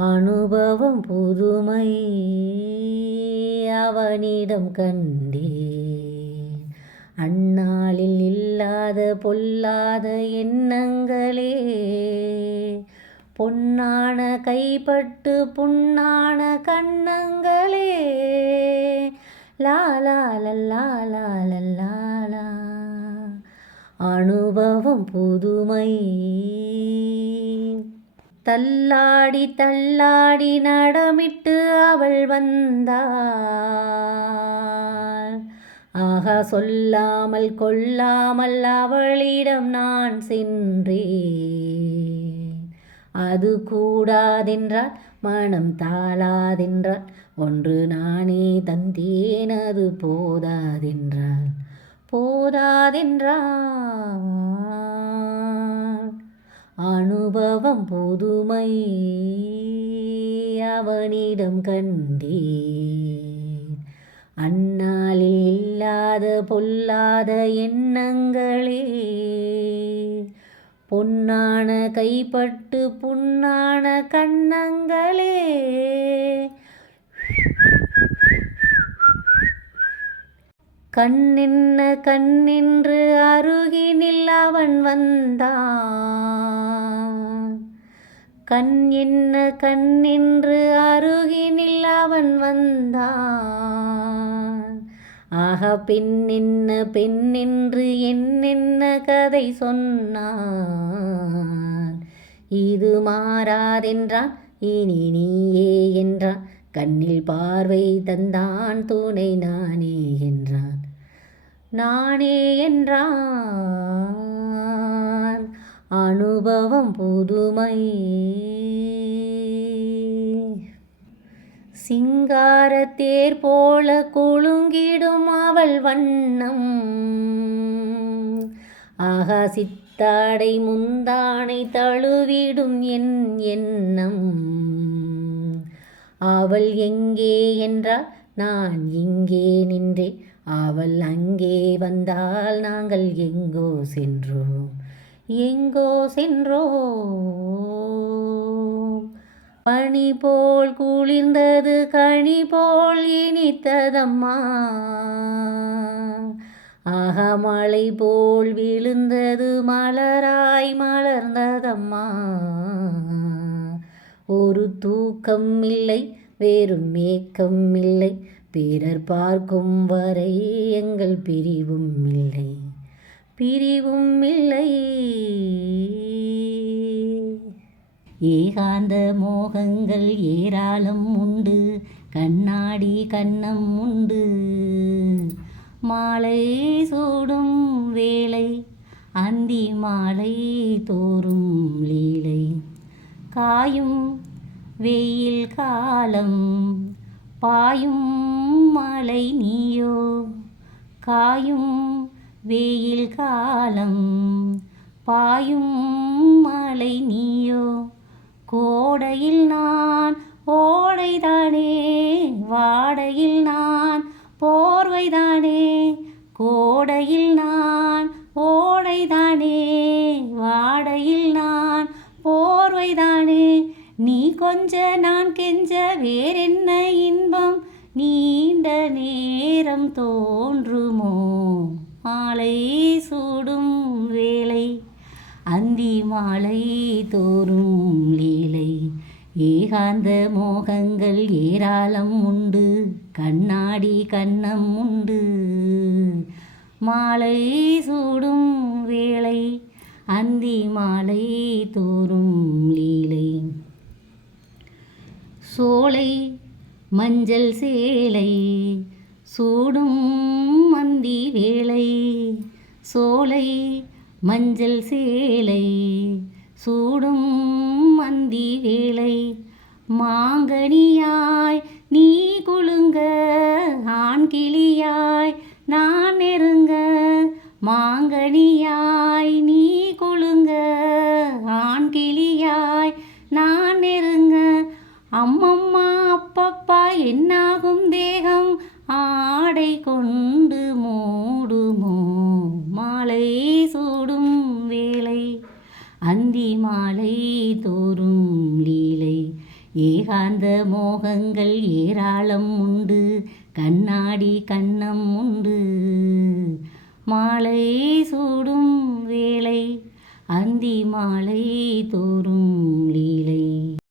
அனுபவம் புதுமை அவனிடம் கண்டேன். அந்நாளில் இல்லாத பொல்லாத எண்ணங்களே பொன்னான கைப்பட்டு புண்ணான கண்ணங்களே. லா லல்லா லா. அனுபவம் புதுமை தள்ளாடி தள்ளாடி நடமிட்டு அவள் வந்தாள். ஆகா சொல்லாமல் கொள்ளாமல் அவளிடம் நான் சென்றேன். அது கூடாதென்றால் மனம் தாளாதென்றால் ஒன்று நானே தந்தேன் அது போதாதென்றால் போதாதென்றால் அனுபவம் புதுமை அவனிடம் கண்டேன். அந்நாளில் இல்லாத பொல்லாத எண்ணங்களே பொன்னான கைப்பட்டு புண்ணான கண்ணங்களே கண்ணென்ன கண்ணின்று அருகினில் அவன் வந்தான். கண் என்ன கண்ணென்று அருகினில் அவன் வந்தான். ஆக பெண் என்ன என்னென்ன கதை சொன்னான்? இது மாறாதென்றான் இனி நீயே என்றான். கண்ணில் பார்வை தந்தான் தூணை நானே என்றான். நானே என்றான். அனுபவம் புதுமை. சிங்காரத்தேர் போல குலுங்கிடும் அவள் வண்ணம். ஆகா சித்தாடை முந்தானை தழுவிடும் என் எண்ணம். அவள் எங்கே என்றால் நான் இங்கே நின்றேன். அவள் அங்கே வந்தால் நாங்கள் எங்கோ சென்றோம். எங்கோ சென்றோம். பனி போல் குளிர்ந்தது கனி போல் இனித்ததம்மா. ஆஹா போல் விழுந்தது மலராய் மலர்ந்ததம்மா. ஒரு தூக்கம் இல்லை வேறும் ஏக்கம் இல்லை. பிறர் பார்க்கும் வரை எங்கள் பிரிவும் இல்லை. பிரிவும் இல்லை. ஏகாந்த மோகங்கள் ஏராளம் உண்டு கண்ணாடி கண்ணம் உண்டு. மாலை சூடும் வேளை அந்தி மாலை தோறும் லீலை. காயும் வெயில் காலம் பாயும் மலை நீயோ? காயும் வெயில் காலம் பாயும் மலை நீயோ? கோடையில் நான் ஓடைதானே வாடையில் நான் போர்வைதானே? கோடையில் நான் ஓடைதானே வாடையில் நான் போர்வைதானே நீ கொஞ்ச நான் கெஞ்ச வேறென்ன இன்பம்? நீண்ட நேரம் தோன்றுமோ? மாலை சூடும் வேளை அந்தி மாலை தோறும் லீலை. ஏகாந்த மோகங்கள் ஏராளம் உண்டு கண்ணாடி கண்ணம் உண்டு. மாலை சூடும் வேளை அந்தி மாலை தோ சோலை மஞ்சள் சேலை சூடும் மந்தி வேளை சோலை மஞ்சள் சேலை சூடும் மந்தி வேளை மாங்கனியாய் நீ கொழுங்க ஆண் கிளியாய் நான் நெருங்க. மாங்கனியாய் நீ கொழுங்க ஆண் கிளியாய் அம்மம்மா அப்பப்பா என்னாகும் தேகம்? ஆடை கொண்டு மூடுமோ? மாலை சூடும் வேளை. அந்தி மாலை தோறும் லீலை. ஏகாந்த மோகங்கள் ஏராளம் உண்டு. கண்ணாடி கண்ணம் உண்டு. மாலை சூடும் வேளை. அந்தி மாலை தோறும் லீலை